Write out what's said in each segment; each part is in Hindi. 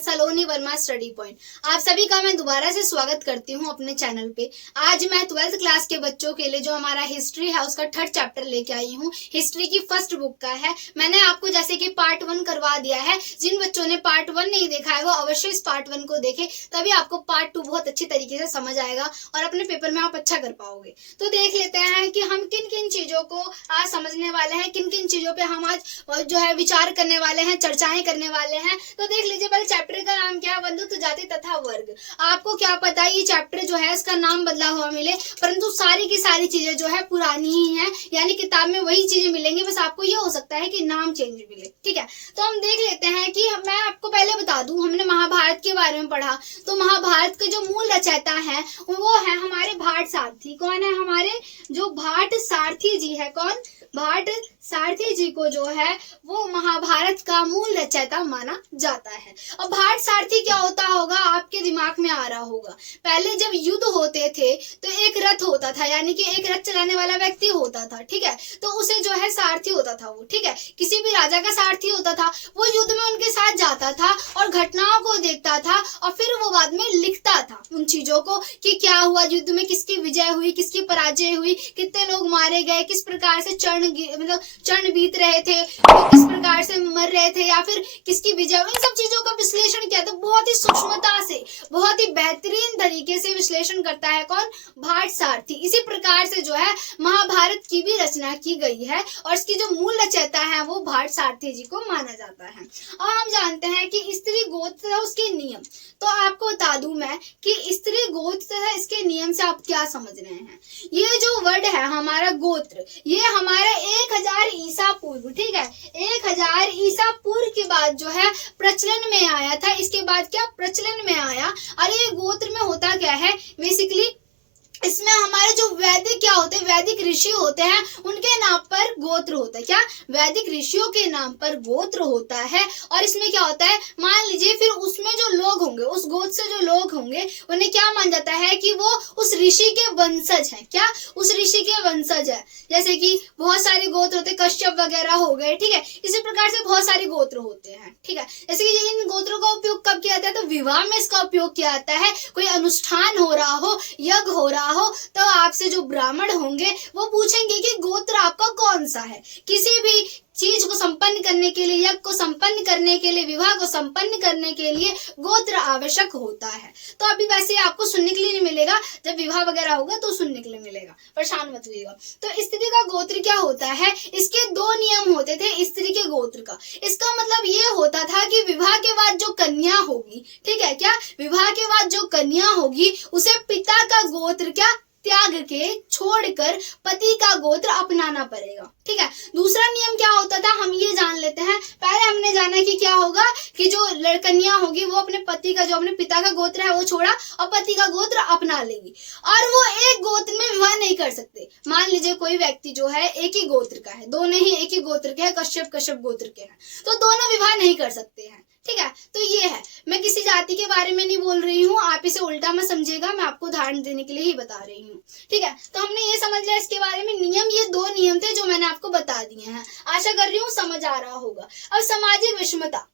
सलोनी वर्मा स्टडी पॉइंट। आप सभी का मैं दोबारा से स्वागत करती हूं अपने चैनल पे। आज मैं 12th क्लास के बच्चों के लिए जो हमारा हिस्ट्री है उसका 3rd चैप्टर लेके आई हूं। हिस्ट्री की फर्स्ट बुक का है। मैंने आपको जैसे कि पार्ट 1 करवा दिया है। जिन बच्चों ने पार्ट 1 नहीं देखा है वो अवश्य इस पार्ट 1 को देखे, तभी आपको पार्ट 2 बहुत अच्छी तरीके से समझ आएगा और अपने पेपर में आप अच्छा कर पाओगे। तो देख लेते हैं कि हम किन किन चीजों को आज समझने वाले हैं, किन किन चीजों पे हम आज जो है विचार करने वाले हैं, चर्चाएं करने वाले हैं। तो देख लीजिए, पहले चैप्टर का नाम क्या है, बंधुत्व जाति तथा वर्ग। आपको क्या पता है ये चैप्टर जो है इसका नाम बदला हुआ मिले, परंतु सारी की सारी चीजें जो है पुरानी ही है, यानी किताब में वही चीजें मिलेंगी, बस आपको ये हो सकता है कि नाम चेंज मिले। ठीक है, तो हम देख लेते हैं कि मैं आपको पहले बता दूं, हमने महाभारत के बारे में पढ़ा तो महाभारत के जो मूल रचयिता है वो है हमारे भाट सारथी। कौन है? हमारे जो भाट सारथी जी है। कौन? भाट सारथी जी को जो है वो महाभारत का मूल रचयिता माना जाता है। और भाट सारथी क्या होता होगा आपके दिमाग में आ रहा होगा। पहले जब युद्ध होते थे तो एक रथ होता था, यानी कि एक रथ चलाने वाला व्यक्ति होता था। ठीक है, तो उसे जो है सारथी होता था वो। ठीक है, किसी भी राजा का सारथी होता था, वो युद्ध में उनके साथ जाता था और घटनाओं को देखता था और फिर वो बाद में लिखता था उन चीजों को कि क्या हुआ युद्ध में, किसकी विजय हुई, किसकी पराजय हुई, कितने लोग मारे गए, किस प्रकार से चरण बीत रहे थे, तो किस प्रकार से मर रहे थे, या फिर किसकी विजय हुई। इन सब चीजों का विश्लेषण किया तो बहुत ही सूक्ष्मता से, बहुत ही बेहतरीन तरीके से विश्लेषण करता है कौन? भाट सारथी। इसी प्रकार से जो है महाभारत की भी रचना की गई है और इसकी जो मूल रचयिता है वो भाट सारथी जी को माना जाता है। और हम जानते हैं कि स्त्री गोत्र तथा उसके नियम। तो आपको बता दूं मैं कि स्त्री गोत्र तथा इसके नियम से आप क्या समझ रहे हैं। ये जो वर्ड है हमारा गोत्र, ये हमारा 1000 ईसा पूर्व, ठीक है, 1000 ईसा पूर्व के बाद जो है प्रचलन में आया था। इसके बाद क्या प्रचलन में आया, और ये गोत्र में होता क्या है बेसिकली, इसमें हमारे जो वैदिक क्या होते हैं, वैदिक ऋषि होते हैं, उनके नाम पर गोत्र होता है। क्या? वैदिक ऋषियों के नाम पर गोत्र होता है। और इसमें क्या होता है, मान लीजिए फिर उसमें जो लोग होंगे, उस गोत्र से जो लोग होंगे, उन्हें क्या मान जाता है कि वो उस ऋषि के वंशज है। क्या? उस ऋषि के वंशज है। जैसे कि बहुत सारे गोत्र होते हैं, कश्यप वगैरह हो गए। ठीक है, इसी प्रकार से बहुत सारे गोत्र होते हैं। ठीक है, जैसे कि इन गोत्रों का उपयोग कब किया जाता है, तो विवाह में इसका उपयोग किया जाता है। कोई अनुष्ठान हो रहा हो, यज्ञ हो रहा हो, तो आपसे जो ब्राह्मण होंगे वो पूछेंगे कि गोत्र आपका कौन सा है। किसी भी चीज को संपन्न करने के लिए, यज्ञ को संपन्न करने के लिए, विवाह को संपन्न करने के लिए गोत्र आवश्यक होता है। तो अभी वैसे आपको सुनने के लिए नहीं मिलेगा, जब विवाह वगैरह होगा तो सुनने के लिए मिलेगा, परेशान मत होइएगा। तो स्त्री का गोत्र क्या होता है, इसके 2 नियम होते थे स्त्री के गोत्र का। इसका मतलब ये होता था कि विवाह के बाद जो कन्या होगी, ठीक है, क्या विवाह के बाद जो कन्या होगी उसे पिता का गोत्र क्या त्याग के छोड़कर पति का गोत्र अपनाना पड़ेगा। ठीक है, दूसरा नियम क्या होता था हम ये जान लेते हैं। पहले हमने जाना कि क्या होगा कि जो लड़कनियां होगी वो अपने पति का, जो अपने पिता का गोत्र है वो छोड़ा और पति का गोत्र अपना लेगी, और वो एक गोत्र में विवाह नहीं कर सकते। मान लीजिए कोई व्यक्ति जो है एक ही गोत्र का है, दोनों ही एक ही गोत्र के हैं, कश्यप गोत्र के हैं, तो दोनों विवाह नहीं कर सकते हैं। ठीक है, तो ये है, मैं किसी जाति के बारे में नहीं बोल रही हूँ, आप इसे उल्टा मत समझिएगा, मैं आपको उदाहरण देने के लिए ही बता रही हूँ। ठीक है, तो हमने ये समझ लिया इसके बारे में नियम। ये 2 नियम थे जो मैंने आपको बता दिए हैं, आशा कर रही हूँ समझ आ रहा होगा। अब सामाजिक विषमता,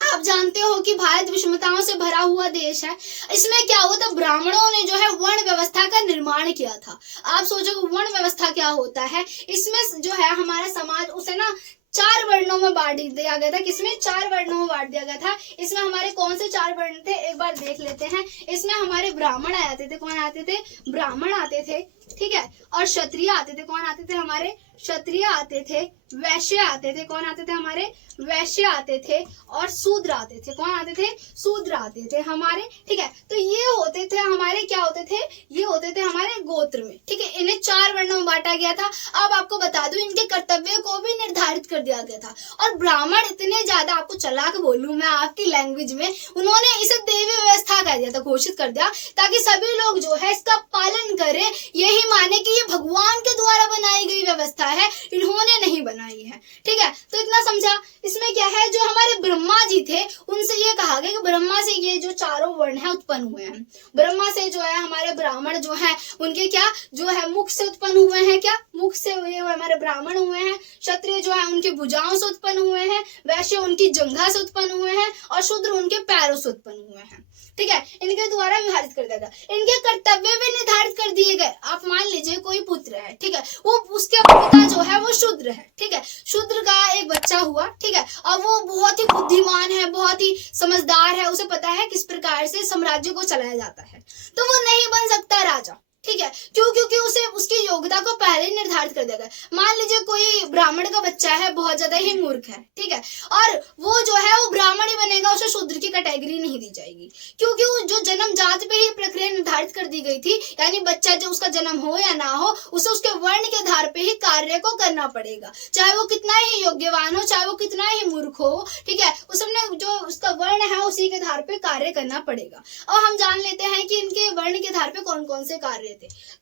आप जानते हो कि भारत विषमताओं से भरा हुआ देश है। इसमें क्या हुआ था, ब्राह्मणों ने जो है वर्ण व्यवस्था का निर्माण किया था। आप सोचो वर्ण व्यवस्था क्या होता है, इसमें जो है हमारा समाज उसे ना 4 वर्णों में बांट दिया गया था। किसमें? 4 वर्णों में बांट दिया गया था। इसमें हमारे कौन से 4 वर्ण थे, एक बार देख लेते हैं। इसमें हमारे ब्राह्मण आते थे। कौन आते थे? ब्राह्मण आते थे। ठीक है, और क्षत्रिय आते थे। कौन आते थे? हमारे क्षत्रिय आते थे। वैश्य आते थे। कौन आते थे? हमारे वैश्य आते थे। और शूद्र आते थे। कौन आते थे? शूद्र आते थे हमारे। ठीक है, तो ये होते थे हमारे, क्या होते थे, ये होते थे हमारे गोत्र में। ठीक है, इन्हें 4 वर्णों में बांटा गया था। अब आपको बता दूं इनके कर्तव्य को भी निर्धारित कर दिया गया था। और ब्राह्मण इतने ज्यादा, आपको चालाक बोलूं मैं आपकी लैंग्वेज में, उन्होंने इसे देवी व्यवस्था कर दिया था, घोषित कर दिया, ताकि सभी लोग जो है इसका पालन करें, यही माने कि ये भगवान के द्वारा बनाई गई व्यवस्था है, इन्होंने नहीं बनाई है। ठीक है, तो इतना समझा। इसमें क्या है, जो हमारे ब्रह्मा जी थे उनसे ये कहा गया कि ब्रह्मा से ये जो चारों वर्ण है उत्पन्न हुए हैं। ब्रह्मा से जो है हमारे ब्राह्मण जो है उनके क्या जो है मुख से उत्पन्न हुए हैं, क्या मुख से हुए हमारे ब्राह्मण हुए हैं। क्षत्रिय जो है उनकी भुजाओं से उत्पन्न हुए हैं, वैश्य उनकी जंघा से उत्पन्न हुए हैं और शूद्र उनके पैरों से उत्पन्न हुए हैं। ठीक है, इनके द्वारा विभाजित कर दिया गया। इनके कर्तव्य भी निर्धारित कर दिए गए। आप मान लीजिए कोई पुत्र है, ठीक है, वो उसके पिता जो है वो शूद्र है। ठीक है, शूद्र का एक बच्चा हुआ, ठीक है, और वो बहुत ही बुद्धिमान है, बहुत ही समझदार है, उसे पता है किस प्रकार से साम्राज्य को चलाया जाता है, तो वो नहीं बन सकता राजा। ठीक है, क्यों? क्योंकि उसे उसकी योग्यता को पहले ही निर्धारित कर दिया गया। मान लीजिए कोई ब्राह्मण का बच्चा है, बहुत ज्यादा ही मूर्ख है, ठीक है, और वो जो है वो ब्राह्मण ही बनेगा, उसे शूद्र की कैटेगरी नहीं दी जाएगी, क्योंकि जो जन्म जात पे ही प्रक्रिया निर्धारित कर दी गई थी, यानी बच्चा जो उसका जन्म हो या ना हो, उसे उसके वर्ण के आधार पे ही कार्य को करना पड़ेगा, चाहे वो कितना ही योग्यवान हो, चाहे वो कितना ही मूर्ख हो। ठीक है, उसने जो उसका वर्ण है उसी के आधार पे कार्य करना पड़ेगा। और हम जान लेते हैं कि इनके वर्ण के आधार पे कौन कौन से कार्य थे।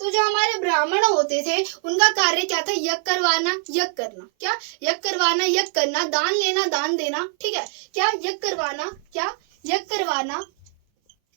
तो जो हमारे ब्राह्मण होते थे उनका कार्य क्या था, यज्ञ करवाना, यज्ञ करना, क्या यज्ञ करवाना, यज्ञ करना, दान लेना, दान देना। ठीक है, क्या यज्ञ करवाना, क्या यज्ञ करवाना,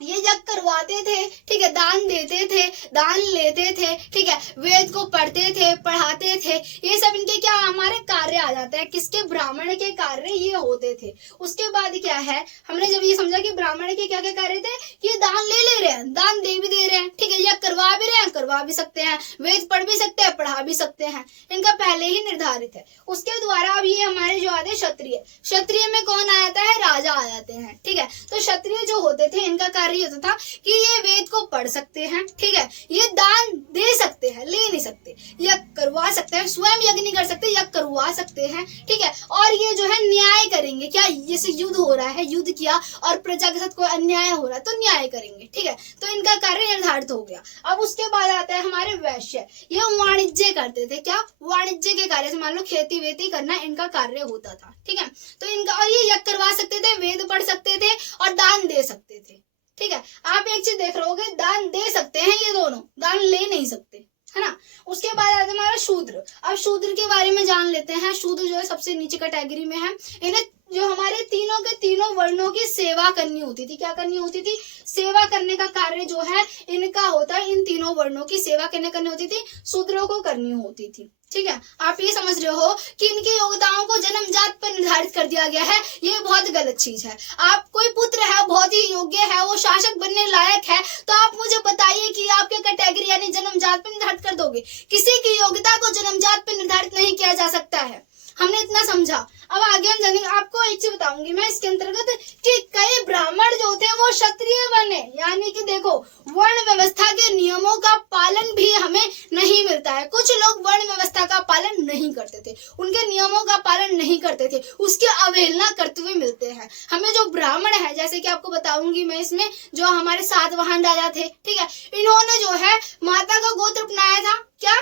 ये यज्ञ करवाते थे। ठीक है, दान देते थे, दान लेते थे। ठीक है, वेद को पढ़ते थे, पढ़ाते थे, ये सब इनके क्या हमारे कार्य आ जाते हैं। किसके? ब्राह्मण के कार्य ये होते थे। उसके बाद क्या है, हमने जब ये समझा कि ब्राह्मण के क्या क्या कार्य थे, कि दान ले रहे हैं, दान दे भी दे रहे हैं, ठीक है, यज्ञ करवा भी रहे हैं, करवा भी सकते हैं, वेद पढ़ भी सकते हैं, पढ़ा भी सकते हैं, इनका पहले ही निर्धारित है। उसके द्वारा अब ये हमारे जो आते हैं क्षत्रिय, क्षत्रिय में कौन आ जाता है, राजा आ जाते हैं। ठीक है, तो क्षत्रिय जो होते थे इनका कार्य होता था कि ये वेद को पढ़ सकते हैं, ठीक है, ये दान दे सकते हैं, ले नहीं सकते, यज्ञ करवा सकते हैं, स्वयं यज्ञ नहीं कर सकते, यज्ञ करवा सकते हैं। ठीक है, और ये जो है न्याय करेंगे, क्या जैसे युद्ध हो रहा है, युद्ध किया और प्रजा के साथ कोई अन्याय हो रहा है तो न्याय करेंगे। ठीक है, तो इनका कार्य निर्धारित हो गया। अब उसके बाद आता है हमारे वैश्य, ये वाणिज्य करते थे, क्या वाणिज्य के कार्य से मान लो खेती वेती करना इनका कार्य होता था। ठीक है, तो इनका, और ये यज्ञ करवा सकते थे, वेद पढ़ सकते थे और दान दे सकते थे। ठीक है, आप एक चीज देख रहे होगे, दान दे सकते हैं ये दोनों, दान ले नहीं सकते, है ना। उसके बाद आता है हमारा शूद्र। अब शूद्र के बारे में जान लेते हैं। शूद्र जो है सबसे नीचे कैटेगरी में है। इन्हें जो हमारे तीनों के तीनों वर्णों की सेवा करनी होती थी। क्या करनी होती थी? सेवा करने का कार्य जो है इनका होता है। इन तीनों वर्णों की सेवा करनी होती थी, शूद्रों को करनी होती थी। ठीक है, आप ये समझ रहे हो कि इनकी योग्यताओं को जन्मजात पर निर्धारित कर दिया गया है, ये बहुत गलत चीज है। आप कोई पुत्र है, बहुत ही योग्य है, वो शासक बनने लायक है, तो आप मुझे बताइए कि आपके कैटेगरी यानी जन्मजात पर निर्धारित कर दोगे। किसी की योग्यता को जन्मजात पर निर्धारित नहीं किया जा सकता है। हमने इतना समझा। अब आगे हम जानेंगे। आपको एक चीज बताऊंगी मैं इसके अंतर्गत कि कई ब्राह्मण जो थे वो क्षत्रिय बने, यानी कि देखो वर्ण व्यवस्था के नियमों का पालन भी हमें नहीं मिलता है। कुछ लोग वर्ण व्यवस्था का पालन नहीं करते थे, उनके नियमों का पालन नहीं करते थे, उसकी अवहेलना करते हुए मिलते हैं हमें। जो ब्राह्मण है, जैसे कि आपको बताऊंगी मैं इसमें, जो हमारे सातवाहन राजा थे, ठीक है, इन्होंने जो है माता का गोत्र अपनाया था। क्या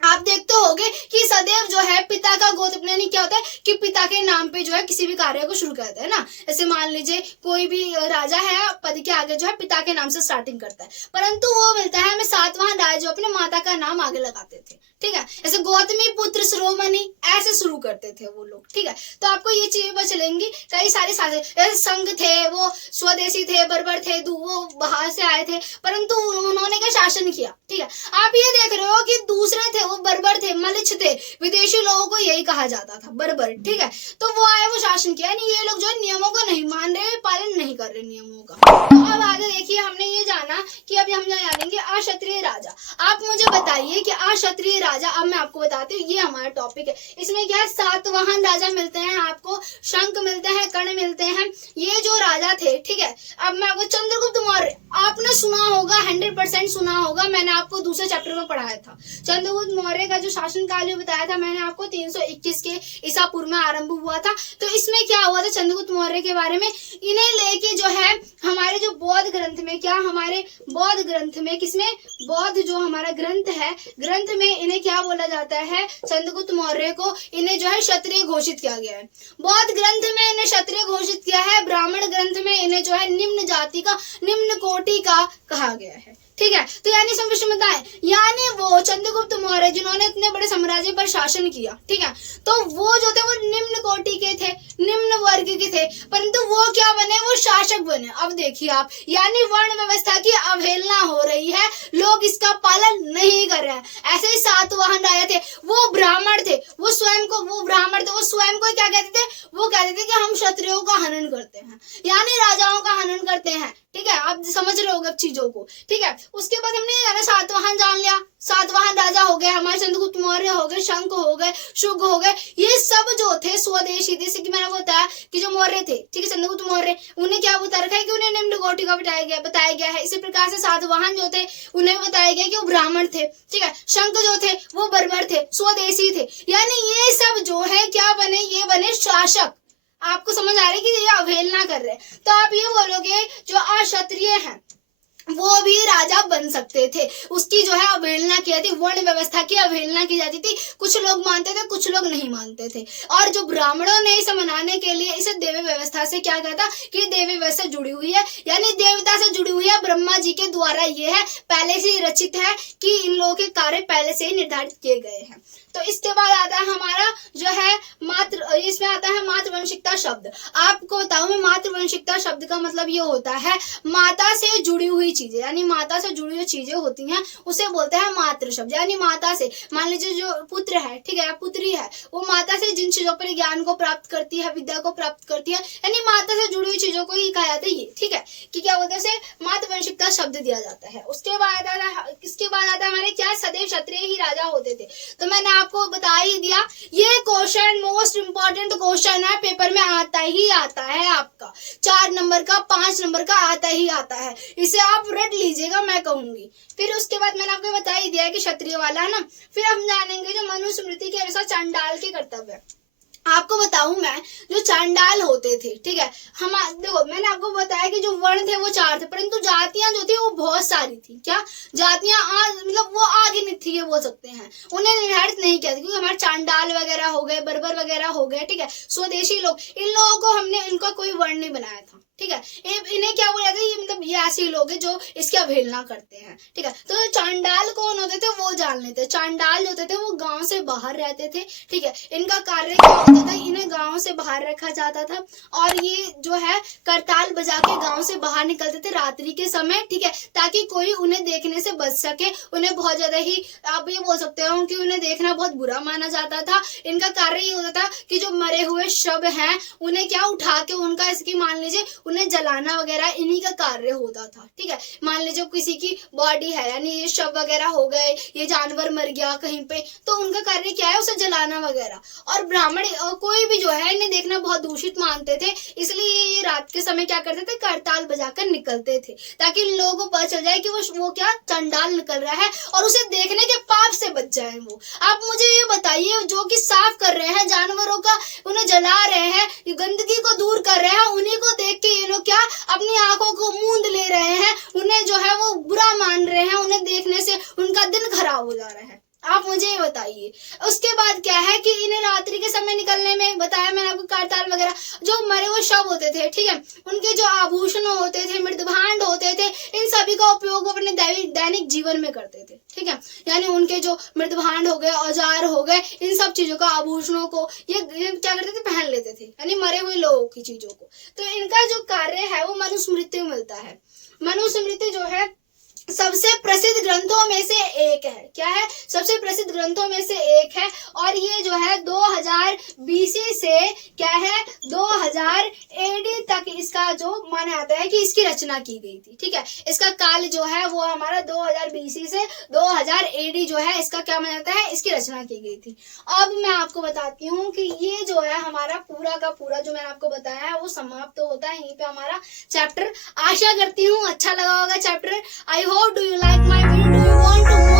आप देखते होगे कि सदैव जो है पिता का गोत्र अपनाने क्या होता है कि पिता के नाम पे जो है किसी भी कार्य को शुरू करता है ना। जैसे मान लीजिए कोई भी राजा है, पद के आगे जो है पिता के नाम से स्टार्टिंग करता है, परंतु वो मिलता है हमें सातवाहन राजा जो अपने माता का नाम आगे लगाते थे। ठीक है, जैसे गौतमी पुत्र शिरोमणि ऐसे शुरू करते थे वो लोग। ठीक है, तो आपको ये चीजें पता चलेंगी। कई सारे जैसे संघ थे, वो स्वदेशी थे, बर्बर थे, वो बाहर से आए थे, परंतु उन्होंने क्या शासन किया। ठीक है, आप ये देख रहे हो कि दूसरे थे वो बर्बर थे, मलिच्छ थे, विदेशी लोगों को यही कहा जाता था बर्बर। ठीक है, तो वो आए, वो शासन किया, यानी ये लोग जो है नियमों को नहीं मान रहे, पालन नहीं कर रहे नियमों का। तो अब आगे देखिए, हमने ये जाना कि अभी हम जानेंगे अक्षत्रिय राजा। आप मुझे बताइए कि अक्षत्रिय राजा, अब मैं आपको बताती हूँ, ये हमारा टॉपिक है। इसमें क्या है, सातवाहन राजा मिलते हैं आपको, शंख मिलते हैं, कर्ण मिलते हैं, ये जो राजा थे। ठीक है, अब मैं आपको चंद्रगुप्त मौर्य, आपने सुना होगा, 100% सुना होगा, मैंने आपको दूसरे चैप्टर में पढ़ाया था। चंद्रगुप्त मौर्य का जो शासन काल बताया था मैंने आपको 321 के ईसा पूर्व में आरंभ हुआ था। तो इसमें क्या हुआ था चंद्रगुप्त मौर्य के बारे में, इन्हें लेके जो है हमारे जो बौद्ध ग्रंथ में, क्या हमारे बौद्ध ग्रंथ में, किसमें, बौद्ध जो हमारा ग्रंथ है, ग्रंथ में इन्हें क्या बोला जाता है, चंद्रगुप्त मौर्य को इन्हें जो है क्षत्रिय घोषित किया गया है। बौद्ध ग्रंथ में इन्हें क्षत्रिय घोषित किया है, ब्राह्मण ग्रंथ में इन्हें जो है निम्न जाति का, निम्न कोटि का कहा गया है। ठीक है। तो यानी इसमें विषमता है, यानी वो चंद्रगुप्त मौर्य जिन्होंने इतने बड़े साम्राज्य पर शासन किया, ठीक है, तो वो जो थे वो निम्न कोटि के थे, निम्न वर्ग के थे, परंतु वो क्या बने, वो शासक बने। अब देखिए आप, यानी वर्ण व्यवस्था की अवहेलना हो रही है, लोग इसका पालन नहीं कर रहे हैं। ऐसे ही सातवाहन राजा थे, वो ब्राह्मण थे, वो स्वयं को क्या कहते थे, वो कहते थे कि हम क्षत्रियों का हनन करते हैं, यानी राजाओं का हनन करते हैं। ठीक है, आप समझ रहे होगे अब चीजों को। ठीक है, उसके बाद हमने सातवाहन जान लिया, सातवाहन राजा हो गए हमारे, चंद्रगुप्त मौर्य हो गए, शंख हो गए, शुंग हो गए, ये सब जो थे स्वदेशी, जैसे कि मैंने बताया कि जो मौर्य थे, ठीक है, चंद्रगुप्त मौर्य, उन्हें क्या बता रखा है कि उन्हें निम्न कोटि का बताया गया है। इसी प्रकार से सातवाहन जो थे उन्हें बताया गया कि वो ब्राह्मण थे। ठीक है, शंख जो थे वो बर्बर थे, स्वदेशी थे, यानी ये सब जो है क्या बने, ये बने शासक। आपको समझ आ रहा है कि ये अवहेलना कर रहे हैं। तो आप ये बोलोगे जो अक्षत्रिय हैं वो भी राजा बन सकते थे, उसकी जो है अवहेलना की जाती, वर्ण व्यवस्था की अवहेलना की जाती थी। कुछ लोग मानते थे, कुछ लोग नहीं मानते थे। और जो ब्राह्मणों ने इसे मनाने के लिए इसे देवी व्यवस्था से क्या कहता कि देवी व्यवस्था जुड़ी हुई है, यानी देवता से जुड़ी हुई है, ब्रह्मा जी के द्वारा ये है, पहले से ही रचित है कि इन लोगों के कार्य पहले से ही निर्धारित किए गए हैं। तो इसके बाद आता है हमारा जो है इसमें आता है मातृवंशिकता शब्द। आपको बताऊं मैं, मातृवंशिकता शब्द का मतलब ये होता है माता से जुड़ी हुई चीजें, यानी माता से जुड़ी हुई चीजें होती हैं उसे बोलते हैं मातृ शब्द। यानी माता से, मान लीजिए जो पुत्र है, ठीक है, पुत्री है, वो माता से जिन चीजों पर ज्ञान को प्राप्त करती है, विद्या को प्राप्त करती है, यानी माता से जुड़ी हुई चीजों को ही कहा जाता है ये। ठीक है, कि क्या बोलते हैं उसे मातृवंशिकता शब्द दिया जाता है। इसके बाद आता है हमारे क्या, सदैव क्षत्रिय ही राजा होते थे। तो मैंने आपको बता ही दिया, ये क्वेश्चन मोस्ट इंपॉर्टेंट क्वेश्चन है, पेपर में आता ही आता है, आपका 4 नंबर का 5 नंबर का आता ही आता है, इसे आप रट लीजिएगा, मैं कहूंगी। फिर उसके बाद मैंने आपको बता ही दिया कि क्षत्रिय वाला है ना। फिर हम जानेंगे जो मनुस्मृति के अनुसार चांडाल के कर्तव्य। आपको बताऊं मैं, जो चांडाल होते थे, ठीक है, हम देखो मैंने आपको बताया कि जो वर्ण थे वो 4 थे, परंतु जातियां जो थी वो बहुत सारी थी। क्या जातियां मतलब वो आगे थी, ये बोल सकते हैं, उन्हें निर्धारित नहीं किया था, क्योंकि हमारे चांडाल वगैरह हो गए, बर्बर वगैरह हो गए, ठीक है, स्वदेशी लोग, इन लोगों को हमने इनका कोई वर्ण नहीं बनाया था। ठीक है, इन्हें क्या बोला जाता है, ये मतलब ये ऐसे लोग हैं जो इसकी अवहेलना करते हैं। ठीक है, तो चांडाल कौन होते थे वो जान लेते हैं। चांडाल होते थे वो गांव से बाहर रहते थे। ठीक है, इनका कार्य क्या होता था, इन्हें गांव से बाहर रखा जाता था, और ये जो है करताल बजा के गांव से बाहर निकलते थे रात्रि के समय। ठीक है, ताकि कोई उन्हें देखने से बच सके। उन्हें बहुत ज्यादा ही, आप ये बोल सकते हो कि उन्हें देखना बहुत बुरा माना जाता था। इनका कार्य ये होता था कि जो मरे हुए शव हैं उन्हें क्या उठा के उनका, इसकी मान लीजिए उन्हें जलाना वगैरह, इन्हीं का कार्य होता था। ठीक है, मान लीजिए किसी की बॉडी है, यानी ये शव वगैरह हो गए, ये जानवर मर गया कहीं पे, तो उनका कार्य क्या है, उसे जलाना वगैरह। और ब्राह्मण कोई भी जो है इन्हें देखना बहुत दूषित मानते थे, इसलिए ये रात के समय क्या करते थे, करताल बजाकर निकलते थे, ताकि लोगों को पता चल जाए कि वो क्या चंडाल निकल रहा है, और उसे देखने के पाप से बच जाए वो। आप मुझे ये बताइए, जो कि साफ कर रहे हैं जानवरों का, उन्हें जला रहे हैं, गंदगी को दूर कर रहे हैं, उन्हीं को देख के ये लोग क्या अपनी आंखों को मूंद ले रहे हैं, उन्हें जो है वो बुरा मान रहे हैं, उन्हें देखने से उनका दिन खराब हो जा रहा है। आप मुझे ये बताइए। उसके बाद क्या है कि इन्हें रात्रि के समय निकलने में बताया मैंने आपको, करताल वगैरह, जो मरे हुए शव होते थे, ठीक है, उनके जो आभूषण होते थे, मृदभांड होते थे, इन सभी का उपयोग वो अपने दैनिक जीवन में करते थे। ठीक है, यानी उनके जो मृदभांड हो गए, औजार हो गए, इन सब चीजों का, आभूषणों को ये क्या करते थे, पहन लेते थे, यानी मरे हुए लोगों की चीजों को। तो इनका जो कार्य है वो मनुस्मृति में मिलता है। मनुस्मृति जो है सबसे प्रसिद्ध ग्रंथों में से एक है। क्या है, सबसे प्रसिद्ध ग्रंथों में से एक है, और ये जो है 2000 BC से क्या है 2000 AD तक इसका जो माना जाता है कि इसकी रचना की गई थी। ठीक है, इसका काल जो है वो हमारा 2000 BC से 2000 AD जो है इसका क्या माना जाता है, इसकी रचना की गई थी। अब मैं आपको बताती हूँ कि ये जो है हमारा पूरा का पूरा जो मैंने आपको बताया है वो समाप्त होता है यहीं पे हमारा चैप्टर। आशा करती हूँ अच्छा लगा होगा chapter. I hope do you like my video? Do you want to